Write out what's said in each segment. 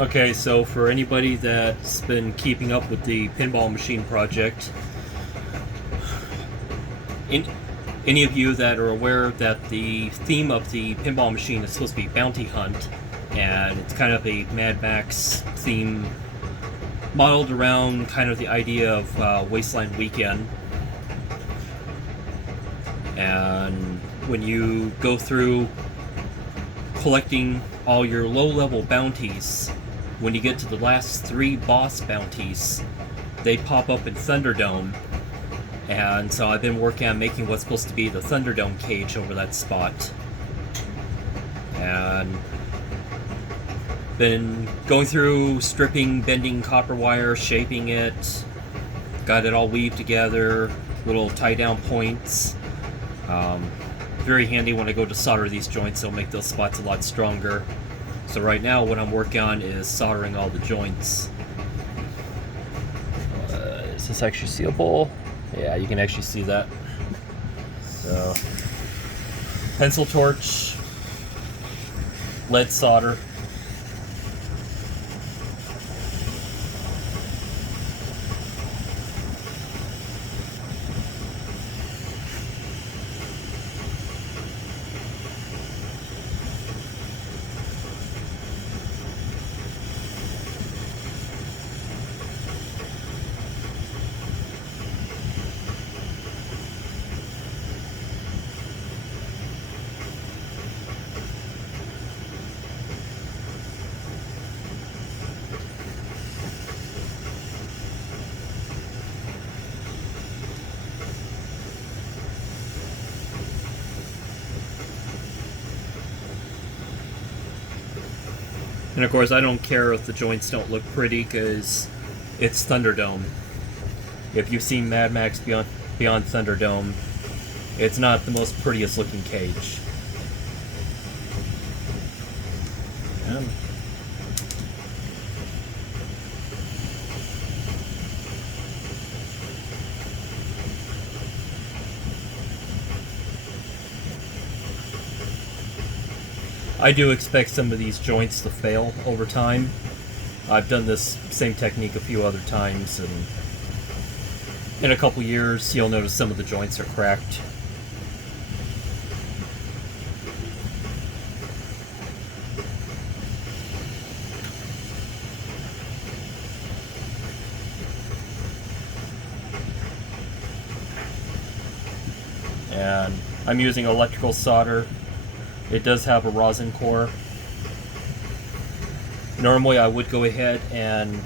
Okay, so for anybody that's been keeping up with the pinball machine project, in, any of you that are aware that the theme of the pinball machine is supposed to be bounty hunt, and it's kind of a Mad Max theme modeled around kind of the idea of Wasteland Weekend. And when you go through collecting all your low-level bounties, when you get to the last 3 boss bounties, they pop up in Thunderdome. And so I've been working on making what's supposed to be the Thunderdome cage over that spot. And been going through stripping, bending copper wire, shaping it, got it all weaved together, little tie-down points. Very handy when I go to solder these joints, it'll make those spots a lot stronger. So right now what I'm working on is soldering all the joints. Is this actually seeable? Yeah, you can actually see that. So, pencil torch, lead solder. And of course, I don't care if the joints don't look pretty, because it's Thunderdome. If you've seen Mad Max Beyond Thunderdome, it's not the most prettiest looking cage. Yeah. I do expect some of these joints to fail over time. I've done this same technique a few other times, and in a couple years you'll notice some of the joints are cracked. And I'm using electrical solder. It does have a rosin core. Normally I would go ahead and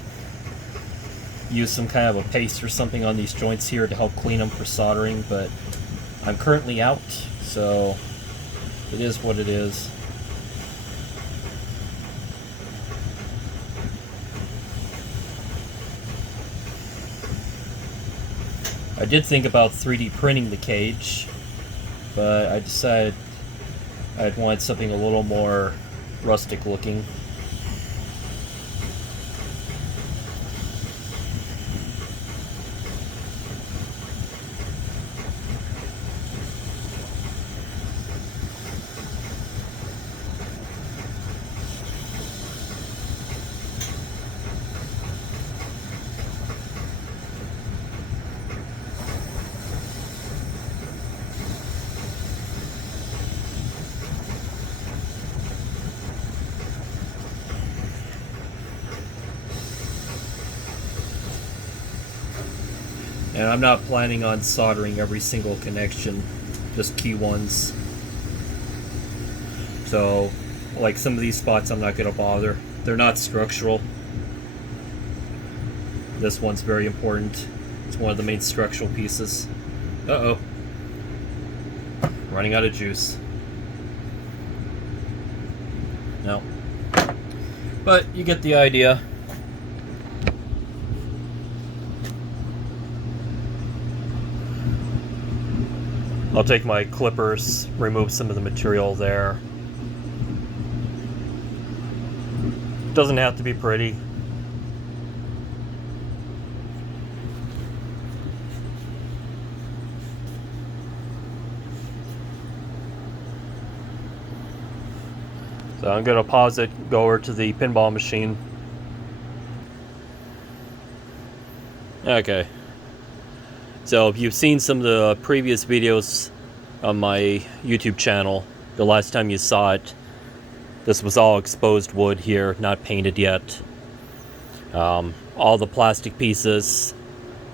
use some kind of a paste or something on these joints here to help clean them for soldering, but I'm currently out, so it is what it is. I did think about 3D printing the cage, but I decided I'd want something a little more rustic looking. And I'm not planning on soldering every single connection, just key ones. So, like some of these spots I'm not going to bother. They're not structural. This one's very important. It's one of the main structural pieces. Uh-oh. Running out of juice. No. But you get the idea. I'll take my clippers, remove some of the material there. Doesn't have to be pretty. So I'm going to pause it, go over to the pinball machine, Okay. So if you've seen some of the previous videos on my YouTube channel, the last time you saw it, this was all exposed wood here, not painted yet. All the plastic pieces,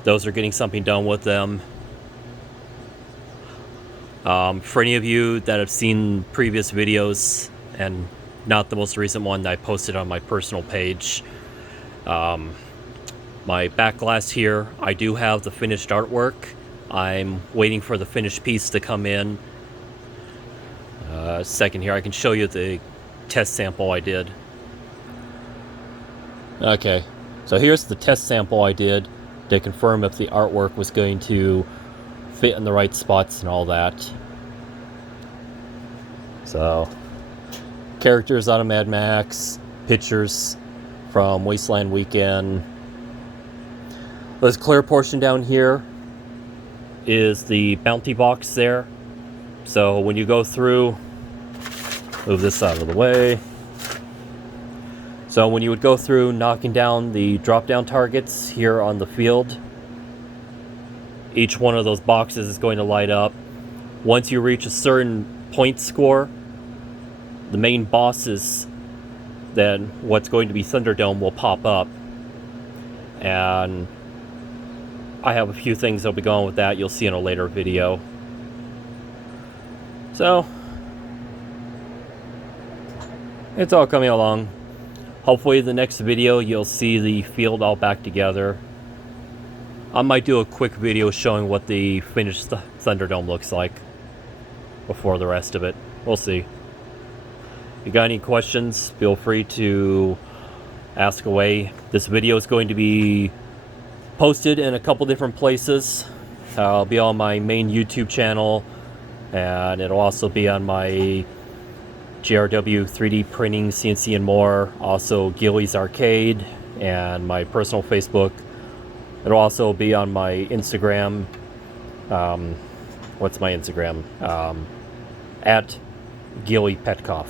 those are getting something done with them. For any of you that have seen previous videos, and not the most recent one that I posted on my personal page, my back glass here, I do have the finished artwork. I'm waiting for the finished piece to come in. Second here, I can show you the test sample I did. Okay, so here's the test sample I did to confirm if the artwork was going to fit in the right spots and all that. So, characters out of Mad Max, pictures from Wasteland Weekend. This clear portion down here is the bounty box there. So when you go through, move this out of the way. So when you would go through knocking down the drop-down targets here on the field, each one of those boxes is going to light up. Once you reach a certain point score, the main bosses, then what's going to be Thunderdome, will pop up. And I have a few things that'll be going with that. You'll see in a later video. So, it's all coming along. Hopefully the next video you'll see the field all back together. I might do a quick video showing what the finished Thunderdome looks like before the rest of it. We'll see. If you got any questions, feel free to ask away. This video is going to be posted in a couple different places. It'll be on my main YouTube channel, and it'll also be on my GRW 3D printing, CNC and more, also GHILLIES Arcade, and my personal Facebook. It'll also be on my Instagram. What's my Instagram? At Gilly Petkoff.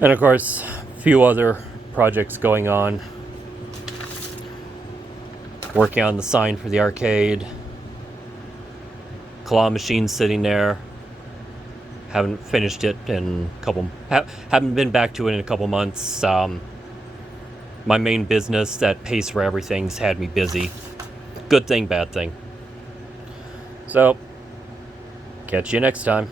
And of course, a few other projects going on. Working on the sign for the arcade. Claw machine sitting there. Haven't finished it in a couple. Haven't been back to it in a couple months. My main business that pays for everything's had me busy. Good thing, bad thing. So, catch you next time.